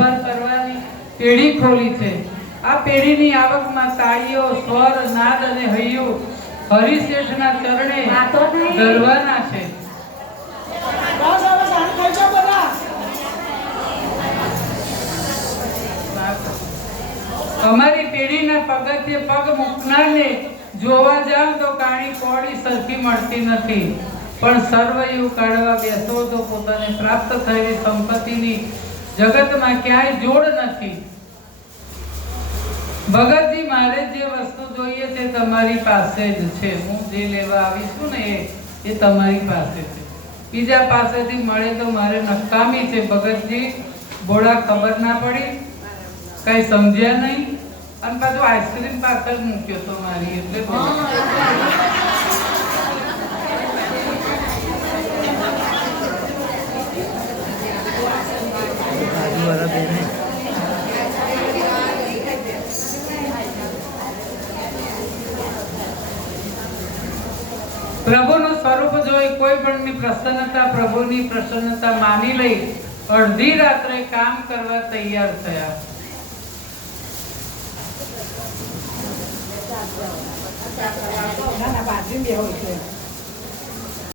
ફેરફાર કરવાની પેઢી ખોલી છે। આ પેઢીની આવકમાં તાળીઓ, સ્વર, નાદ અને હૈયું હરિશેઠના ચરણે ધરવાના છે। અમારી પેઢીના પગથિયે પગ મૂકનારને જોવા જાવ તો કાણી કોડી સરખી મળતી નથી, પણ સર્વયુ કાઢવા બેસો તો પોતાને પ્રાપ્ત થયેલી સંપત્તિની જગતમાં ક્યાંય જોડ નથી। ભગતજી, મારે જે વસ્તુ જોઈએ છે તમારી પાસે જ છે। હું જે લેવા આવી છું ને એ તમારી પાસે છે, બીજા પાસેથી મળે તો મારે નકામી છે। ભગતજી, બોડા ખબર ના પડી, કઈ સમજ્યા નહીં, અને પાછું આઈસ્ક્રીમ પાછળ મૂક્યો તો મારી, એટલે પ્રભુનું સ્વરૂપ જોઈ કોઈ પણની પ્રસન્નતા પ્રભુની પ્રસન્નતા માની લઈ અડધી રાત્રે કામ કરવા તૈયાર થયા। ના બાજરી બેહો છે।